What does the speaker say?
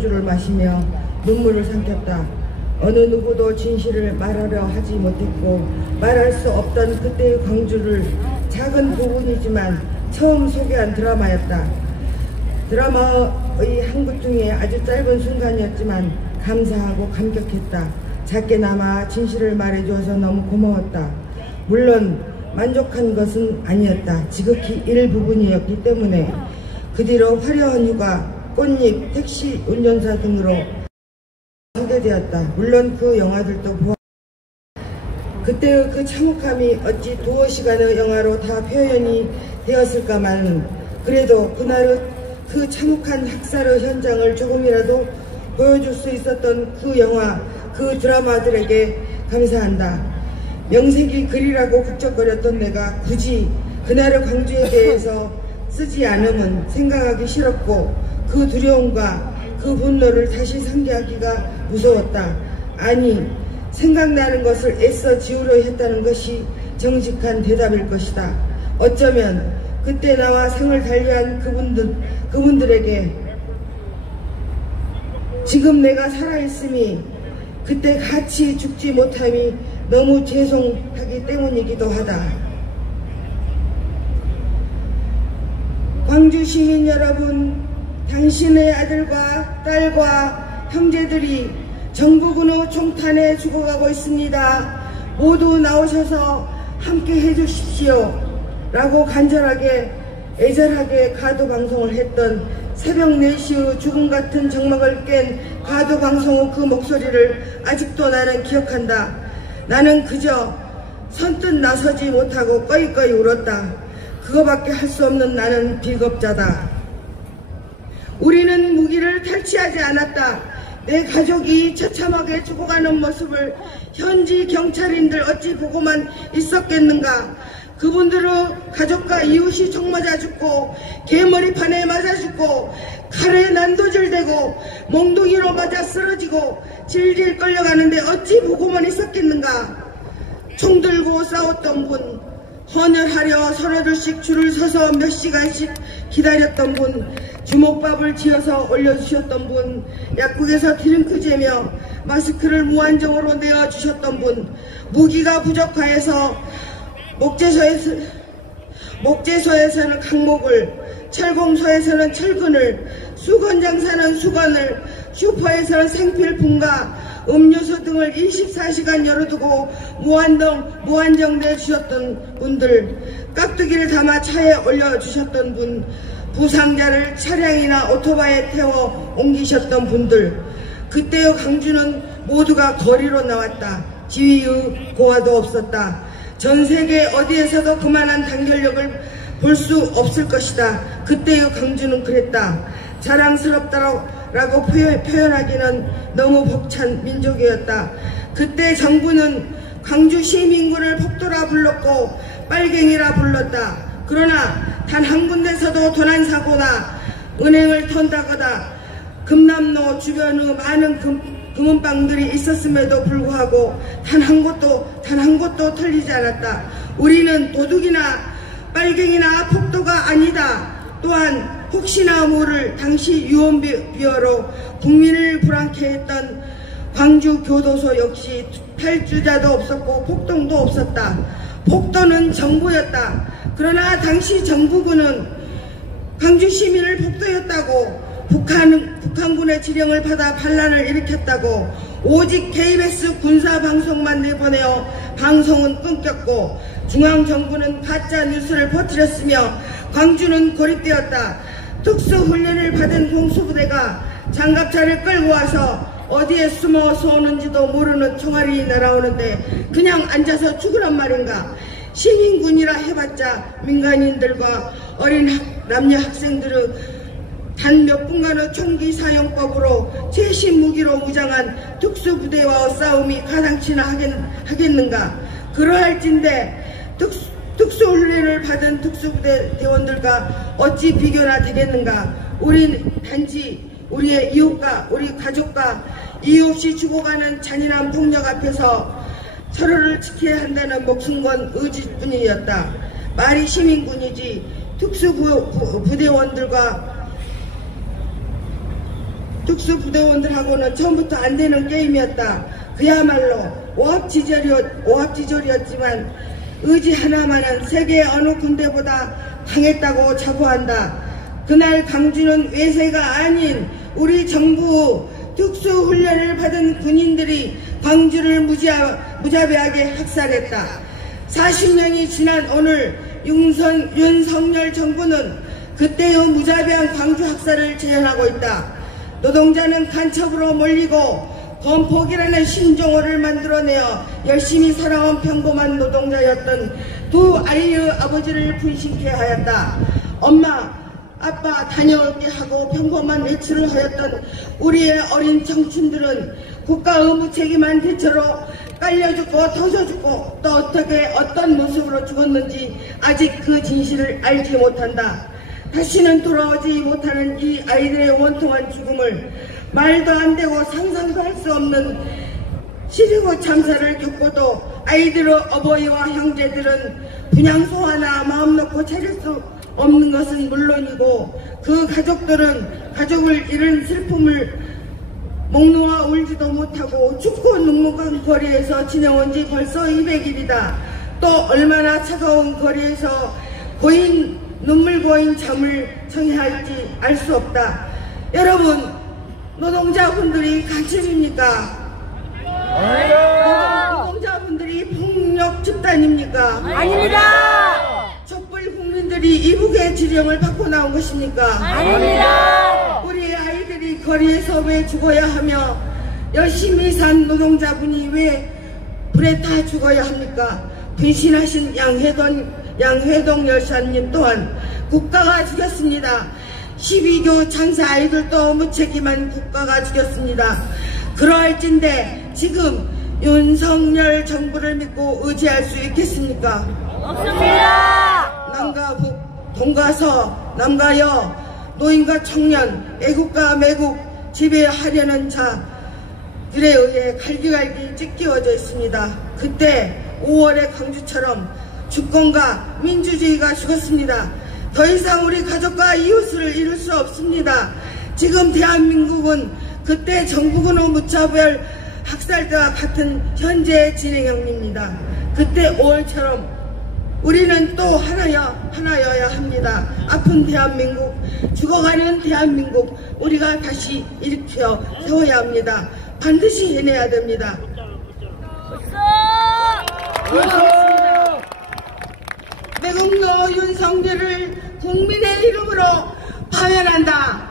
소주를 마시며 눈물을 삼켰다. 어느 누구도 진실을 말하려 하지 못했고 말할 수 없던 그때의 광주를 작은 부분이지만 처음 소개한 드라마였다. 드라마의 한 것 중에 아주 짧은 순간이었지만 감사하고 감격했다. 작게나마 진실을 말해주어서 너무 고마웠다. 물론 만족한 것은 아니었다. 지극히 일부분이었기 때문에 그 뒤로 화려한 휴가, 꽃잎, 택시 운전사 등으로 소개되었다. 물론 그 영화들도 보았다. 그때의 그 참혹함이 어찌 두어 시간의 영화로 다 표현이 되었을까마는 그래도 그날의 그 참혹한 학살의 현장을 조금이라도 보여줄 수 있었던 그 영화, 그 드라마들에게 감사한다. 명색이 글이라고 국적거렸던 내가 굳이 그날의 광주에 대해서 쓰지 않으면 생각하기 싫었고 그 두려움과 그 분노를 다시 상기하기가 무서웠다. 아니, 생각나는 것을 애써 지우려 했다는 것이 정직한 대답일 것이다. 어쩌면 그때 나와 생을 달리한 그분들에게 지금 내가 살아있음이 그때 같이 죽지 못함이 너무 죄송하기 때문이기도 하다. 광주 시민 여러분, 당신의 아들과 딸과 형제들이 정부군의 총탄에 죽어가고 있습니다. 모두 나오셔서 함께 해주십시오 라고 간절하게 애절하게 가두방송을 했던 새벽 4시의 죽음같은 정막을 깬 가두방송의 그 목소리를 아직도 나는 기억한다. 나는 그저 선뜻 나서지 못하고 꺼이꺼이 울었다. 그거밖에 할 수 없는 나는 비겁자다. 우리는 무기를 탈취하지 않았다. 내 가족이 처참하게 죽어가는 모습을 현지 경찰인들 어찌 보고만 있었겠는가. 그분들의 가족과 이웃이 총 맞아 죽고 개머리판에 맞아 죽고 칼에 난도질되고 몽둥이로 맞아 쓰러지고 질질 끌려가는데 어찌 보고만 있었겠는가. 총 들고 싸웠던 분, 헌혈하려 서너둘씩 줄을 서서 몇 시간씩 기다렸던 분, 주먹밥을 지어서 올려주셨던 분, 약국에서 드링크 재며 마스크를 무한정으로 내어주셨던 분, 무기가 부족하여서 목재소에서는 강목을, 철공소에서는 철근을, 수건장사는 수건을, 슈퍼에서는 생필품과 음료수 등을 24시간 열어두고 무한정 내주셨던 분들, 깍두기를 담아 차에 올려주셨던 분, 부상자를 차량이나 오토바이에 태워 옮기셨던 분들, 그때의 광주는 모두가 거리로 나왔다. 지위의 고하도 없었다. 전 세계 어디에서도 그만한 단결력을 볼 수 없을 것이다. 그때의 광주는 그랬다. 자랑스럽다라고 표현하기는 너무 벅찬 민족이었다. 그때 정부는 광주 시민군을 폭도라 불렀고 빨갱이라 불렀다. 그러나 단 한 군데서도 도난사고나 은행을 턴다거나 금남로 주변의 많은 금은방들이 있었음에도 불구하고 단 한 곳도 털리지 않았다. 우리는 도둑이나 빨갱이나 폭도가 아니다. 또한 혹시나 모를 당시 유언비어로 국민을 불안케 했던 광주 교도소 역시 탈주자도 없었고 폭동도 없었다. 폭도는 정부였다. 그러나 당시 정부군은 광주 시민을 폭도였다고, 북한군의 지령을 받아 반란을 일으켰다고, 오직 KBS 군사방송만 내보내어 방송은 끊겼고 중앙정부는 가짜 뉴스를 퍼뜨렸으며 광주는 고립되었다. 특수훈련을 받은 공수부대가 장갑차를 끌고 와서 어디에 숨어 쏘는지도 모르는 총알이 날아오는데 그냥 앉아서 죽으란 말인가. 시민군이라 해봤자 민간인들과 어린 남녀 학생들의 단 몇 분간의 총기 사용법으로 최신 무기로 무장한 특수부대와의 싸움이 가당치나 하겠는가. 그러할진데 특수훈련을 받은 특수부대 대원들과 어찌 비교나 되겠는가. 우린 단지 우리의 이웃과 우리 가족과 이유 없이 죽어가는 잔인한 폭력 앞에서 서로를 지켜야 한다는 목숨건 의지뿐이었다. 말이 시민군이지 특수부대원들과 특수부대원들하고는 처음부터 안 되는 게임이었다. 그야말로 오합지졸이었지만 의지 하나만은 세계 어느 군대보다 강했다고 자부한다. 그날 광주는 외세가 아닌 우리 정부 특수훈련을 받은 군인들이 광주를 무자비하게 학살했다. 40년이 지난 오늘 윤석열 정부는 그때의 무자비한 광주 학살을 재현하고 있다. 노동자는 간첩으로 몰리고 건폭이라는 신종어를 만들어내어 열심히 살아온 평범한 노동자였던 두 아이의 아버지를 분신케 하였다. 엄마, 아빠 다녀올게 하고 평범한 외출을 하였던 우리의 어린 청춘들은 국가의 무책임한 대처로 깔려 죽고 터져 죽고 또 어떤 모습으로 죽었는지 아직 그 진실을 알지 못한다. 다시는 돌아오지 못하는 이 아이들의 원통한 죽음을 말도 안 되고 상상도 할 수 없는 시리고 참사를 겪고도 아이들의 어버이와 형제들은 분향소 하나 마음 놓고 차릴 수 없는 것은 물론이고 그 가족들은 가족을 잃은 슬픔을 목 놓아 울지도 못하고 춥고 눅눅한 거리에서 지내온 지 벌써 200일이다. 또 얼마나 차가운 거리에서 눈물 고인 잠을 청해야 할지 알 수 없다. 여러분, 노동자분들이 간첩입니까? 노동자분들이 폭력 집단입니까? 아닙니다. 촛불 국민들이 이북의 지령을 받고 나온 것입니까? 아닙니다. 우리 아이들이 거리에서 왜 죽어야 하며 열심히 산 노동자분이 왜 불에 타 죽어야 합니까? 분신하신 양회동 열사님 또한 국가가 죽였습니다. 12교 장사 아이들도 무책임한 국가가 죽였습니다. 그러할진데 지금 윤석열 정부를 믿고 의지할 수 있겠습니까? 없습니다. 남과 북, 동과 서, 남과 여, 노인과 청년, 애국과 매국 지배하려는 자들에 의해 갈기갈기 찢기워져 있습니다. 그때 5월의 광주처럼 주권과 민주주의가 죽었습니다. 더 이상 우리 가족과 이웃을 잃을 수 없습니다. 지금 대한민국은 그때 정부군의 무차별 학살 때와 같은 현재 진행형입니다. 그때 5월처럼 우리는 또 하나여야 합니다. 아픈 대한민국, 죽어가는 대한민국, 우리가 다시 일으켜 세워야 합니다. 반드시 해내야 됩니다. 매국노 윤석열을 국민의 이름으로 파면한다.